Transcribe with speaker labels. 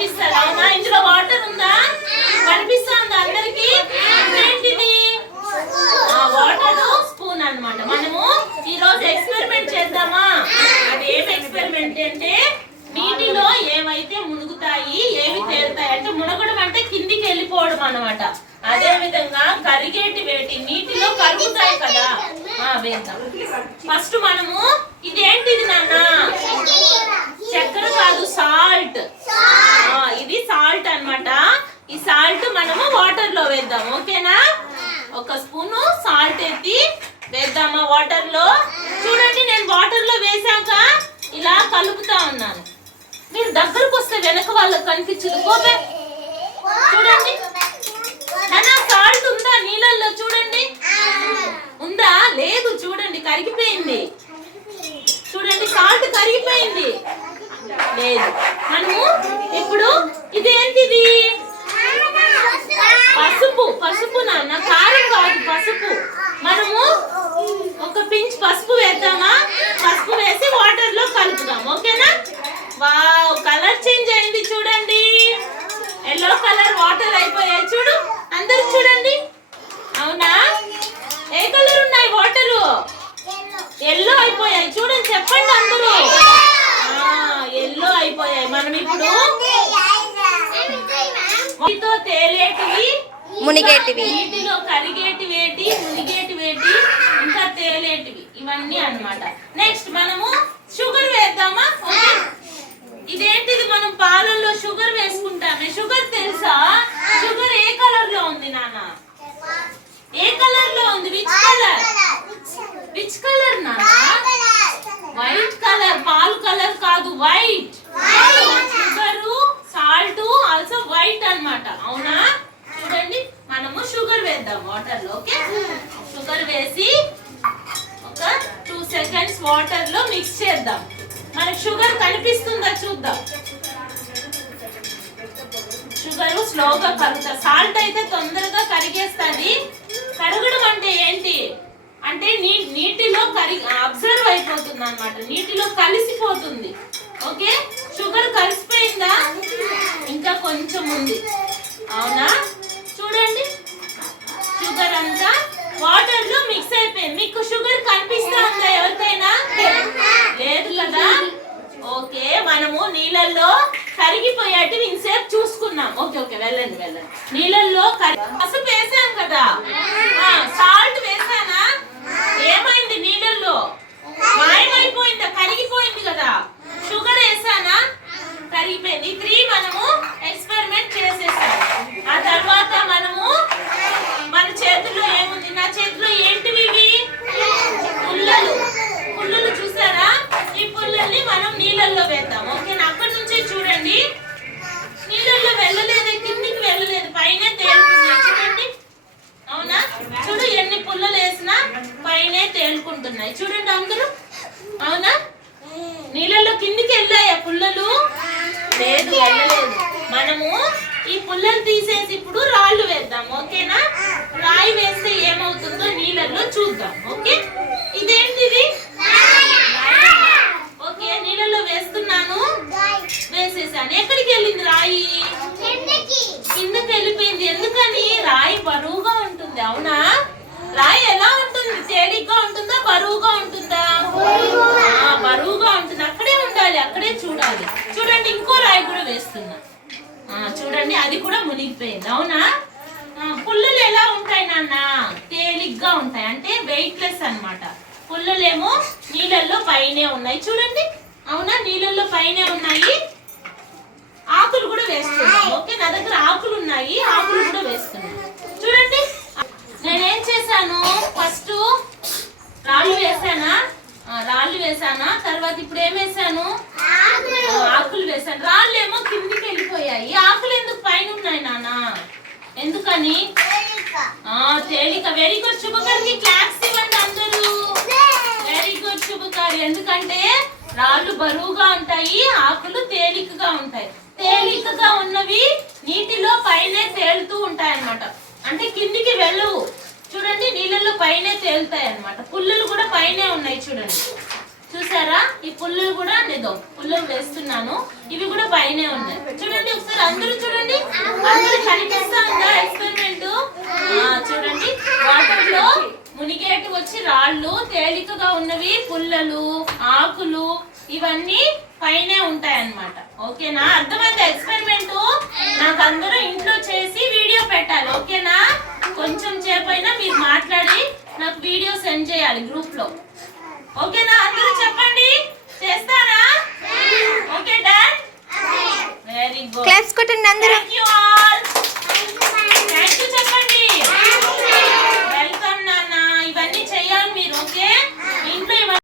Speaker 1: కనిపిస్తుంది. అవునా ఇందులో వాటర్ ఉందా? కనిపిస్తుంది అందరికి. ఏంటిది వాటర్ స్పూన్ అన్నమాట. మనము ఈ రోజు ఎక్స్పెరిమెంట్ చేద్దామా? అది ఏం ఎక్స్పెరిమెంట్ అంటే నీటిలో ఏవైతే మునుగుతాయి ఏవి తేలుతాయి అంటే మునగడం అంటే కిందికి వెళ్ళిపోవడం అనమాట అదే విధంగా కరిగేటి వేటి నీటిలో కరుగుతాయి కదా. వేద్దాం. ఫస్ట్ మనము ఇదేంటిది నాన్న చక్కెర కాదు సాల్ట్ ఇది సాల్ట్ అన్నమాట ఈ సాల్ట్ మనము వాటర్లో వేద్దాం ఓకేనా? ఒక స్పూను సాల్ట్ ఎత్తి వేద్దామా వాటర్లో. చూడండి నేను వాటర్లో వేసాక ఇలా కలుపుతా ఉన్నాను. మీరు దగ్గరకు వస్తే వెనక వాళ్ళకి కనిపించదు. కోపే. చూడండి. సాల్ట్ ఉందా నీళ్ళల్లో? చూడండి. ఉందా? లేదు చూడండి కరిగిపోయింది. చూడండి సాల్ట్ కరిగిపోయింది. లేదు. మనము ఇప్పుడు ఇదేంటిది? పసుపు పసుపు నాన్న. కారం కాదు పసుపు. మనము ఒక పించ్ పసుపు వేద్దామా? పసుపు వేసి వాటర్లో కలుపుదాం. ఓకేనా? వావ్ కలర్ చేంజ్ అయింది చూడండి. ఎల్లో కలర్ వాటర్ అయిపోయాయి. చూడు అందరు చూడండి. అవునా? ఏ కలర్ ఉన్నాయి వాటరు ఎల్లో అయిపోయాయి. చూడండి చెప్పండి అందరూ. ఎల్లో అయిపోయాయి. మనం ఇప్పుడు నీటితో తేలేటివి
Speaker 2: మునిగేటివి.
Speaker 1: నీటిలో కరిగేటి వేటి మునిగేటి వేటి ఇంకా తేలేటివి. ఇవన్నీ అన్నమాట నెక్స్ట్ మనము షుగర్ వేద్దామా ఓకే ఇదేంటిది మనం పాలల్లో షుగర్ వేసుకుంటామే షుగర్ తెలుసా షుగర్ ఏ కలర్లో ఉంది నాన్న ఏ కలర్లో ఉంది విచ్ కలర్ విచ్ కలర్ నాన్న వైట్ కలర్ పాలు కలర్ కాదు white sugar salt also white అన్నమాట అవునా చూడండి మనము షుగర్ వేద్దాం వాటర్లో ఓకే షుగర్ వేసి ఒక టూ సెకండ్స్ వాటర్లో మిక్స్ చేద్దాం. మనకి షుగర్ కనిపిస్తుందా చూద్దాం. షుగర్ స్లోగా కరుగుతా. సాల్ట్ అయితే తొందరగా కరిగేస్తుంది. కరగడం అంటే ఏంటి? అంటే నీ నీటిలో కరి అబ్జర్వ్ అయిపోతుంది అన్నమాట నీటిలో కలిసిపోతుంది. ఓకే షుగర్ కలిసిపోయిందా? ఇంకా కొంచెం ఉంది. అవునా చూడండి షుగర్ అంతా వాటర్లో మిక్స్ అయిపోయింది మీకు షుగర్ కనిపిస్తా ఉందా ఎవరికైనా లేదు కదా ఓకే మనము నీళ్ళల్లో కరిగిపోయేటివి ఇంతసేపు చూసుకున్నాం ఓకే ఓకే వెళ్ళండి వెళ్ళండి నీళ్ళల్లో కరి పసుపు వేసాం కదా సాల్ట్ వేసానా ఏమైంది నీళ్ళల్లో మాయమైపోయిందా కరిగిపోయింది కదా షుగర్ వేసానా కరిగిపోయింది త్రీ మనము ఎక్స్పెరిమెంట్ చేసేసాం ఆ తర్వాత మనము మన చేతుల్లో ఏముంది నా చేతిలో ఏంటివి ఇవి పుల్లలు పుల్లలు చూసారా ఈ పుల్లల్ని మనం నీళ్ళల్లో వేద్దాం ఓకేనా అక్కడి నుంచి చూడండి నీళ్ళల్లో వెళ్ళలేదు కిందికి వెళ్ళలేదు పైన తేలుతున్నాయి చూడండి అవునా చూడు ఎన్ని పుల్లలు వేసినా పైనే తేలుకుంటున్నాయి చూడండి అందరూ. అవునా? నీళ్ళలో కిందికి వెళ్ళాయా పుల్లలు? లేదు వెళ్ళలేదు. మనము ఈ పుల్లలు తీసేసి ఇప్పుడు రాళ్ళు వేద్దాం ఓకేనా? రాయి వేస్తే ఏమవుతుందో నీళ్ళల్లో చూద్దాం ఓకే ఇదేంటిది ఓకే నీళ్ళల్లో వేస్తున్నాను వేసేసాను ఎక్కడికి వెళ్ళింది రాయి కిందకి వెళ్ళిపోయింది ఎందుకని రాయి బరువుగా ఉంటుంది అవునా రాయి ఎలా ఉంటుంది తేలిగ్గా ఉంటుందా బరువుగా ఉంటుందా? బరువుగా ఉంటుంది. అక్కడే ఉండాలి అక్కడే చూడాలి. చూడండి ఇంకో రాయి కూడా వేస్తున్నా. చూడండి అది కూడా మునిగిపోయింది. అవునా? పుల్లలు ఎలా ఉంటాయి నాన్న? తేలిగ్గా ఉంటాయి. అంటే వెయిట్లెస్ అనమాట పుల్లలేమో నీళ్ళల్లో పైనే ఉన్నాయి. చూడండి. అవునా? నీళ్ళల్లో పైనే ఉన్నాయి. ఆకులు కూడా వేస్తున్నాం ఓకే నా దగ్గర ఆకులు ఉన్నాయి. ఆకులు కూడా వేస్తున్నాం చూడండి నేనేం చేశాను ఫస్ట్ రాళ్ళు వేసానా ఆ, రాళ్ళు వేసానా? తర్వాత ఇప్పుడు ఏం వేసాను? ఆకులు. వేసాను. రాళ్ళు ఏమో కిందికి వెళ్ళిపోయాయి. ఆకులు ఎందుకు పైన ఉన్నాయి నాన్న? ఎందుకని? తేలిక. వెరీ గుడ్ శుభకర్కి క్లాప్స్ ఇవ్వండి అందరూ. వెరీ గుడ్ శుభకారి ఎందుకంటే రాళ్ళు బరువుగా ఉంటాయి ఆకులు తేలికగా ఉంటాయి. తేలికగా ఉన్నవి నీటిలో పైనే తేలుతూ ఉంటాయి అన్నమాట అంటే కిందికి వెళ్ళవు. చూడండి నీళ్ళల్లో పైనే తేలుతాయి అన్నమాట పుల్లులు కూడా పైనే ఉన్నాయి చూడండి. ఈ పుల్లులు కూడా నిదో పుల్లులు వేస్తున్నాను. ఇవి కూడా పైనే ఉన్నాయి. చూడండి ఒకసారి అందరూ చూడండి. అందరూ కనిపిస్తా ఉందా ఎక్స్పెరిమెంట్ చూడండి. వాటర్లో మునిగేటి వచ్చి రాళ్ళు తేలికగా ఉన్నవి పుల్లలు ఆకులు ఇవన్నీ పైనే ఉంటాయి అన్నమాట ఓకేనా? అర్థమైంది ఎక్స్పెరిమెంట్ నాకు అందరూ ఇంట్లో చేసి వీడియో పెట్టాలి. ఓకేనా? కొంచెం చేపైనా మీరు మాట్లాడి నాకు వీడియో సెండ్ చేయాలి గ్రూప్లో ఓకేనా? అందరూ చెప్పండి. చేస్తారా? Okay done very good
Speaker 2: claps కొట్టండి అందరూ.